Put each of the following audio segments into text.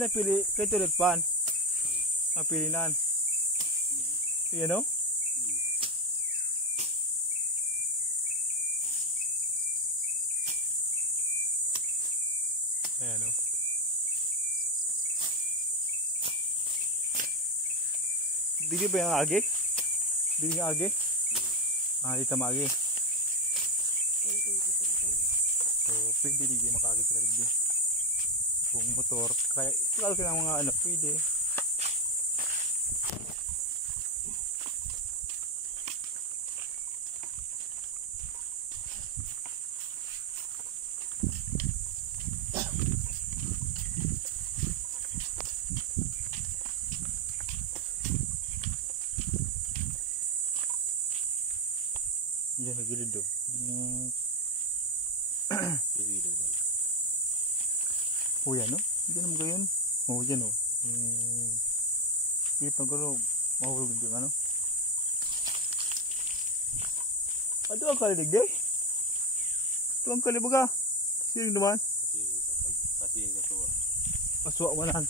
napili kay tulad pan. Napilinan. You know? Ayan o. Dili ba yung agi? Dili yung agi? Dito maagi. So, pwede dili makaagi ka rin. Kung motor, kaya lalo ka ng mga ano, pwede. Diyan sa gilid do. Oh yan no? Diyan naman gayon. Oh yan o. Pilip na gano'n. Mahulog din ano. Ito ang kalilig day. Ito ang kalibaga. Siring naman. Kasiring kasuwa. Kasuwa manan.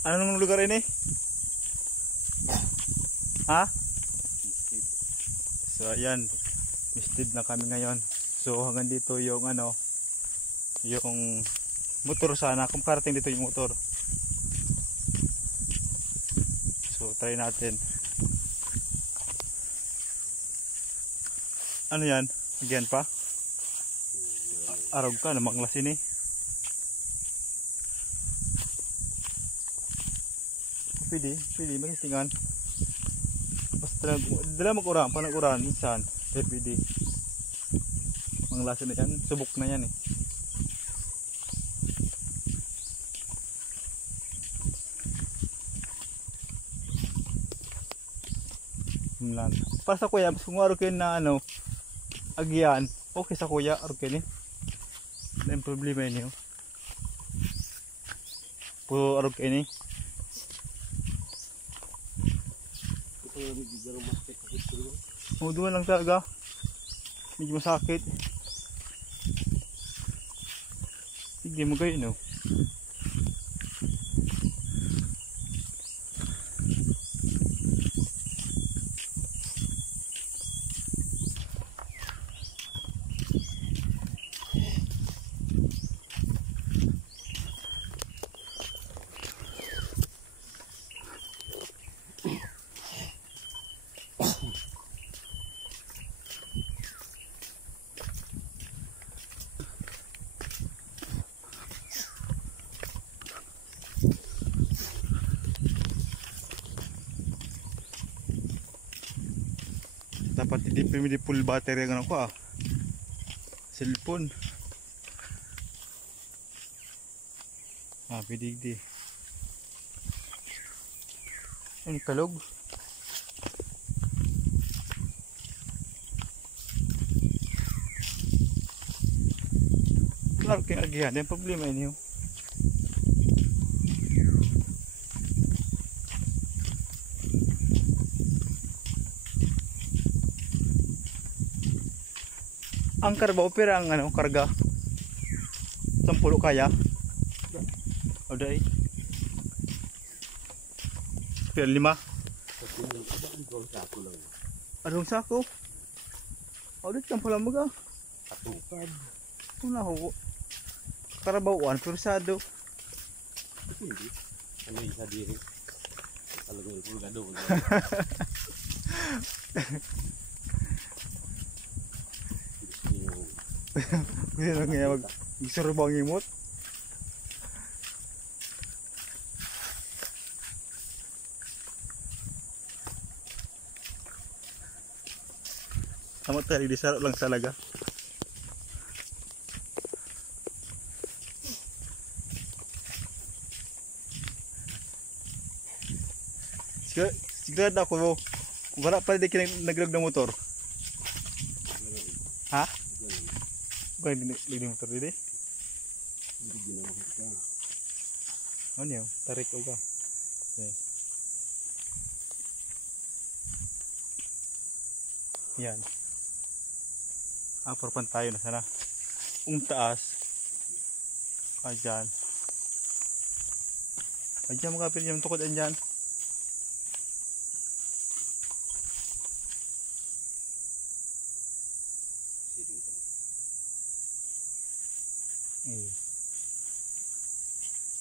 Ano namang lugar ini? Ha? Misted. So ayan, misted na kami ngayon. So hanggang dito yung ano, yung motor sana. Kung karating dito yung motor. So try natin. Ano yan? Again pa? Arog ka, namang lasin eh. Pwede magistingan. Basta dala mag-uran, panag-uran minsan. Pwede. Mga lasa na yan, subok na yan eh. Para sa kuya, kung araw kayo na ano, agian, okay sa kuya, araw kayo eh. May problema yun eh. Puro araw kayo eh. Doon lang talaga. Medyo masakit. Hindi mo kayo no. Dapat hindi pwede full battery ang ano ko cellphone. Pwede hindi. Ano kalog? Klaro kayong agihan. Yung problema yun. Ang karba opera ang ano karga 10 kaya o dai pero 5 anong sako o dit ang pala maga Atukan. una ho karabauan persado Hindi. Ano yung sa diri? Talagang pulgado. Gusto lang nga mag-isuro ba ang imot? Tama tayo, disarap lang talaga. Sigurado ako mo, kung wala pa rin naglag ng motor. Ha? Kung hindi motor dito? Hindi ginawa ka. Ano yun? Tarik ko ka. Okay. Yan. Propan tayo na sana. Taas. Dyan. Dyan mga kapil yung tukod dyan.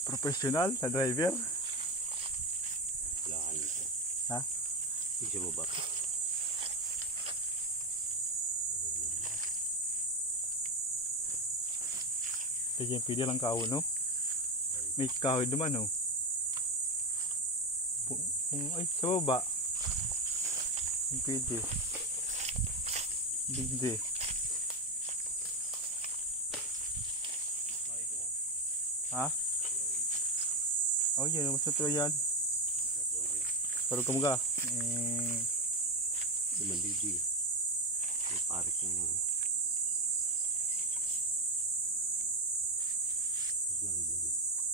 Professional na driver. Lahan ito. Ha? Hindi siya baba. Pwede lang kahoy, no? May kahoy naman, no? Ay, sa baba. Pwede. Pwede. Ha? Oh, yan. Basta ito yan. Pero kamuga. Mandidi. May parik naman.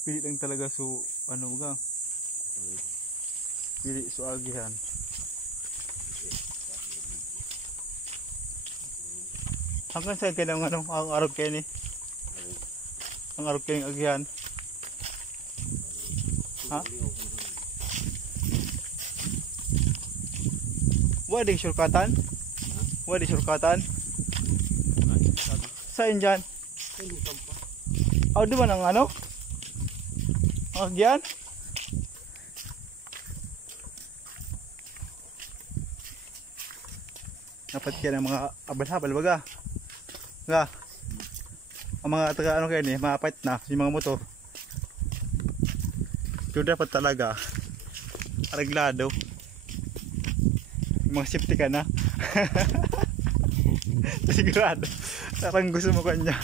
Pili lang talaga so ano mga pili so agihan. Hanggang saan kayo ng ano ang arog kayo ni? Ang arog kayo ng agihan. Ha? Wala di shortcutan? Wala di shortcutan? Saan dyan? Di ba ng ano? Ang agihan? Dapat kaya ng mga abal-habal baga. Nga. Ang mga taga ano kayo ni, mapait na yung mga motor. Ito dapat talaga areglado. Yung mga safety ka na. Sigurado. Parang gusto mo kanya.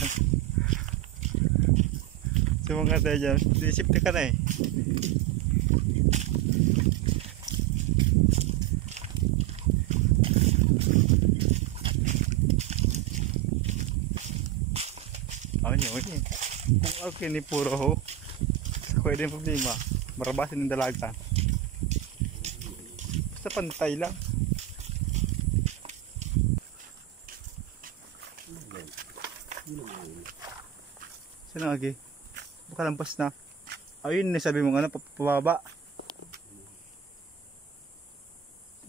So mga tayo dyan, safety ka na eh. Okay. Kung okay ni puro ho, pwede yung problema. Marabasin ng dalaga. Basta pantay lang. Saan lagi? Baka lampas na. Ayun, sabi mo nga na, pababa.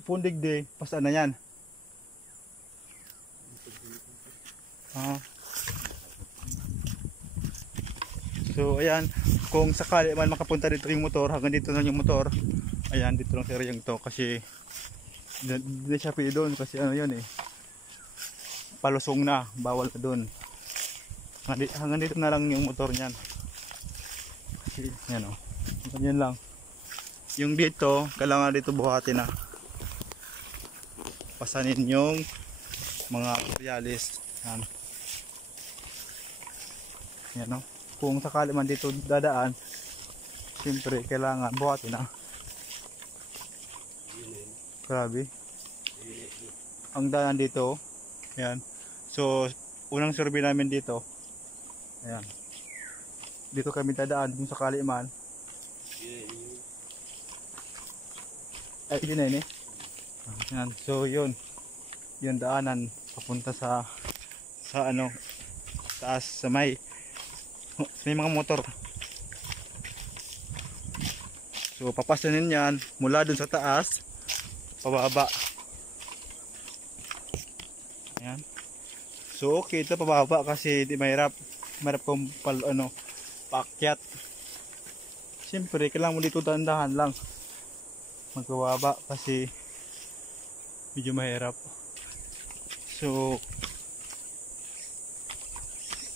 Pundig de, pasaan na yan. So ayan, kung sakali man makapunta dito yung motor, hanggang dito lang yung motor. Ayan, dito lang sa area to kasi hindi siya pwede doon kasi ano yun eh. Palusong na, bawal na doon. Hanggang dito na lang yung motor niyan. Kasi yan o. Yan lang. Yung dito, kailangan dito buhatin na. Pasanin yung mga materialis. Yan. Yan o. Kung sakali man dito dadaan, siyempre kailangan buhatin na. Grabe. Ang daan dito, ayan. So, unang survey namin dito, ayan. Dito kami dadaan kung sakali man. Ay, yun na yun eh. Ayan. So, yun. Yun daanan papunta sa ano, taas sa may mga motor. So papasanin yan mula dun sa taas pababa. Ayan. So okay ito pababa kasi di mahirap kung paakyat. Siyempre kailangan mo dito dahan-dahan lang magbababa kasi medyo mahirap. So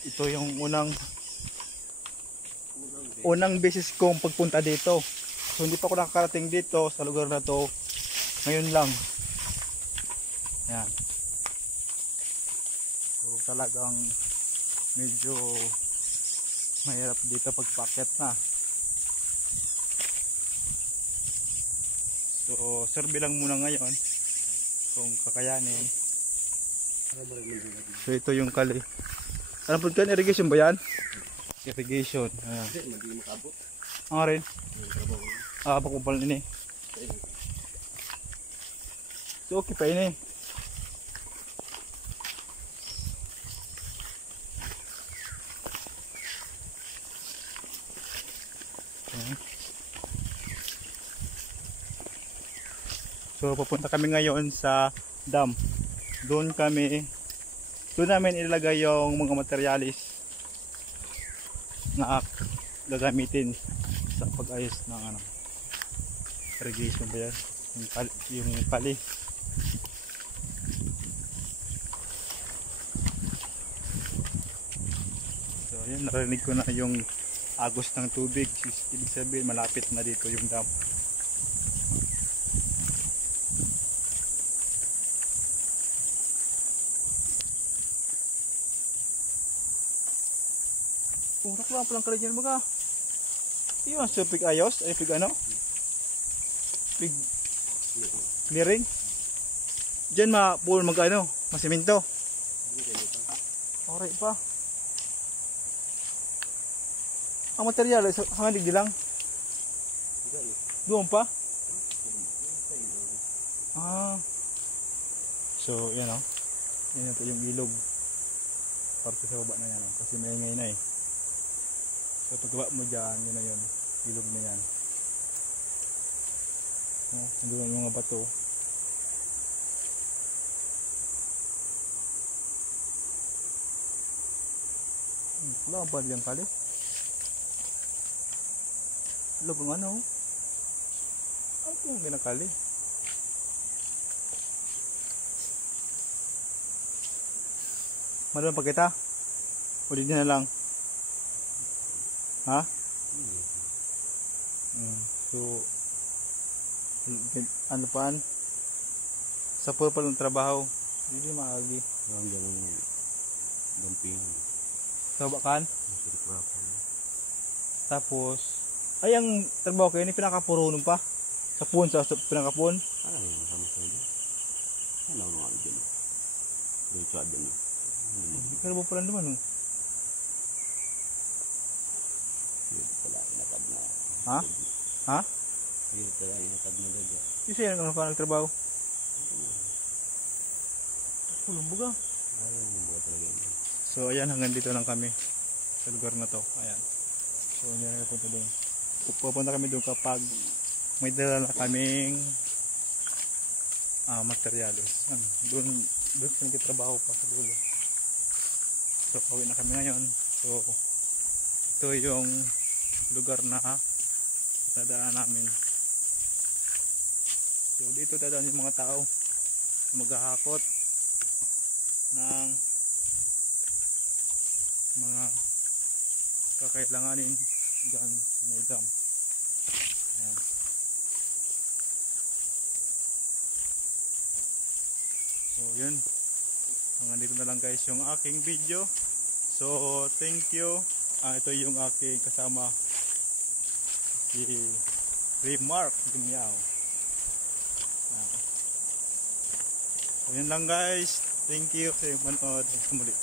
ito yung unang beses kong pagpunta dito. So hindi pa ako nakakarating dito sa lugar na to. Ngayon lang. Yan. So talagang medyo mahirap dito pagpaakyat na. So survey lang muna ngayon kung kakayanin. So ito yung kali. Ano po kan irrigation ba yan? Irrigation. Hindi makabot. Ang rin? Pakumpal ini. So okay pa ini. So pupunta kami ngayon sa dam. Doon namin ilalagay yung mga materialis na gagamitin sa pag-ayos ng irrigation ba yan? Yung pali. So yun, narinig ko na yung agos ng tubig. Ibig sabihin malapit na dito yung dam. Urak lang palang kala dyan mga. Iyon, so pig ayos, ay pig ano? Pig clearing. Diyan ma-pool mag-ano, masiminto. Alright pa. Ang material, hanggang digdi lang. Doon pa? Ah. So, yan o. Yan ito yung ilog. Parte sa baba na yan o. Kasi may ingay na eh. So paggawa mo dyan, yun na yun, ilog na yan. Nandun yung mga bato. Wala ba diyang kali? Wala bang ano? Ano yung ginakali? Maroon pa kita? O di na lang? Ha? So ano paan? Sa purple ng trabaho. Hindi maagi. Ang ganun dumping. Sa bakan? Tapos ay ang trabaho kayo ni pinakapurunong pa. Sa pun sa pinakapun. Ano yung sama sa ito? Ano ang mga dyan? Dito dyan. Pero ba pala naman oh? Pala inatad na. Ha? Ha? Hindi pala inatad na daga. Isa yan ang nagtrabaho. Pulong buga. Ayaw mo buka talaga yun. So ayan, hanggang dito lang kami sa lugar na to. Ayan. So hindi na punta doon. Pupunta kami doon kapag may dala na kaming materialis. Doon sa nagtatrabaho pa sa dulo. So pauwi na kami ngayon. So ito yung lugar na dadaan namin. So dito dadaan yung mga tao maghahakot ng mga kakailanganin dyan sa may dam. Ayan. So yun, hanggang dito na lang guys yung aking video. So thank you. Ito yung aking kasama, si Remark Gumyaw. So yun lang guys, thank you sa manood. Muli.